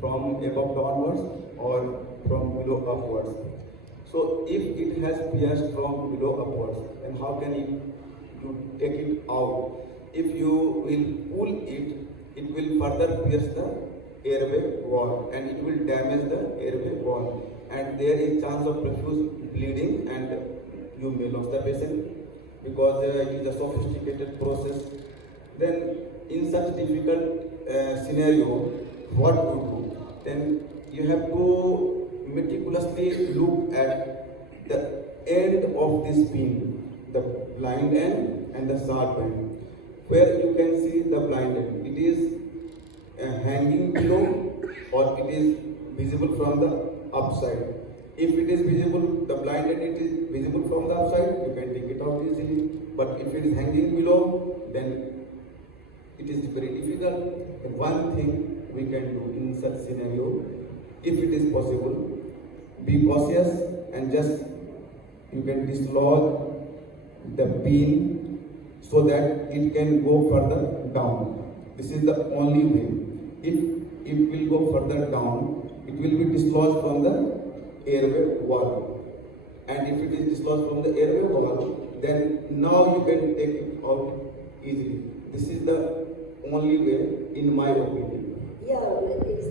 from above downwards or from below upwards. So if it has pierced from below upwards, then how can you take it out? If you will pull it, it will further pierce the airway wall and it will damage the airway wall. And there is chance of profuse bleeding and you may lose the patient because it is a sophisticated process. Then in such difficult scenario, what to do? Then you have to meticulously look at the end of this pin, the blind end and the sharp end. Where you can see the blind end, it is hanging below or it is visible from the upside. If it is visible, the blind end it is visible from the upside, you can take it out easily. But if it is hanging below, then it is very difficult. One thing we can do in such scenario, if it is possible, be cautious and just you can dislodge the pin so that it can go further down. This is the only way. If it will go further down, it will be dislodged from the airway wall. And if it is dislodged from the airway wall, then now you can take it out easily. This is the only way, in my opinion. Yeah,